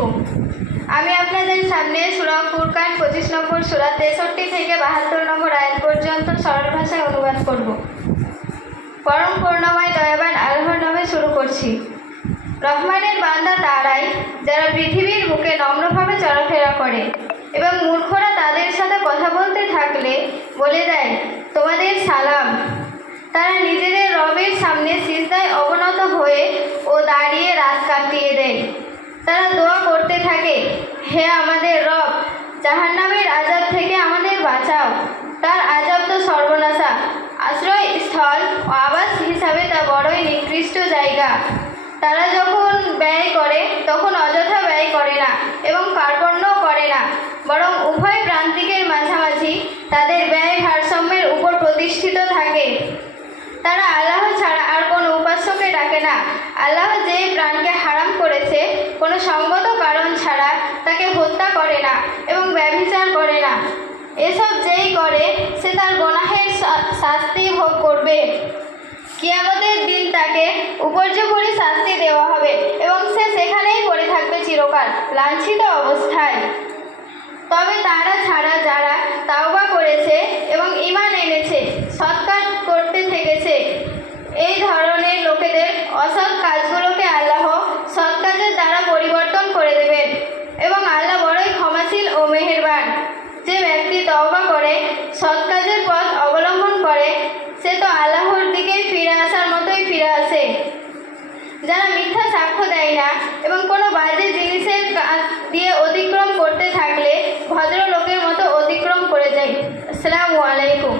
আলাইকুম। আমি আপনাদের সামনে সূরা ফুরকান 25 নম্বর সূরা 63 থেকে 72 নম্বর আয়াত পর্যন্ত সরল ভাষায় অনুবাদ করব। পরম করুণাময় দয়াবান আল্লাহর নামে শুরু করছি। রহমানের বান্দা তারাই যারা পৃথিবীর বুকে নম্রভাবে চলাফেরা করে এবং মূর্খরা তাদের সাথে কথা বলতে থাকলে বলে দেয়, তোমাদের সালাম। তারা নিজেদের রবের সামনে সিজদায় অবনত হয়ে ও দাঁড়িয়ে রাত কাটিয়ে দেয়। তারা দোয়া করতে থাকে, হে আমাদের রব, জাহান্নামের আযাব থেকে আমাদের বাঁচাও। তার আযাব তো সর্বনাশা, আশ্রয়স্থল ও আবাস হিসাবে তা বড়ই নিকৃষ্ট জায়গা। তারা যখন ব্যয় করে তখন অযথা ব্যয় করে না এবং কার্পণ্যও করে না, বরং উভয় প্রান্তিকের মাঝামাঝি তাদের ব্যয় ভারসাম্যের উপর প্রতিষ্ঠিত থাকে। তারা আল্লাহ ছাড়া আর কোনো উপাস্যকে ডাকে না। আল্লাহ যে প্রাণকে হারাম করেছে কোনো সঙ্গত কারণ ছাড়া তাকে হত্যা করে না এবং ব্যভিচার করে না। এসব যেই করে সে তার গুনাহের শাস্তি ভোগ করবে। কিয়ামতের দিন তাকে উপর্যুপরি শাস্তি দেওয়া হবে এবং সে সেখানেই পড়ে থাকবে চিরকাল লাঞ্ছিত অবস্থায়। তবে তারা ছাড়া যারা তাওবা করেছে এবং ঈমান এনেছে, সৎ কাজ করতে থেকেছে, এই ধরনের লোকেদের অসৎ কাজগুলোকে আল্লাহ সৎ কাজের দ্বারা পরিবর্তন করে দেবেন এবং আল্লাহ বড়ই ক্ষমাশীল ও মেহেরবান। যে ব্যক্তি তওবা করে সৎ কাজের পথ অবলম্বন করে সে তো আল্লাহর দিকেই ফিরে আসার মতোই ফিরে আসে। যারা মিথ্যা সাক্ষ্য দেয় না এবং কোনো বাজে জিনিসের কাজ দিয়ে অতিক্রম করতে থাকলে ভদ্রলোকের মতো অতিক্রম করে যায়। আসসালামু আলাইকুম।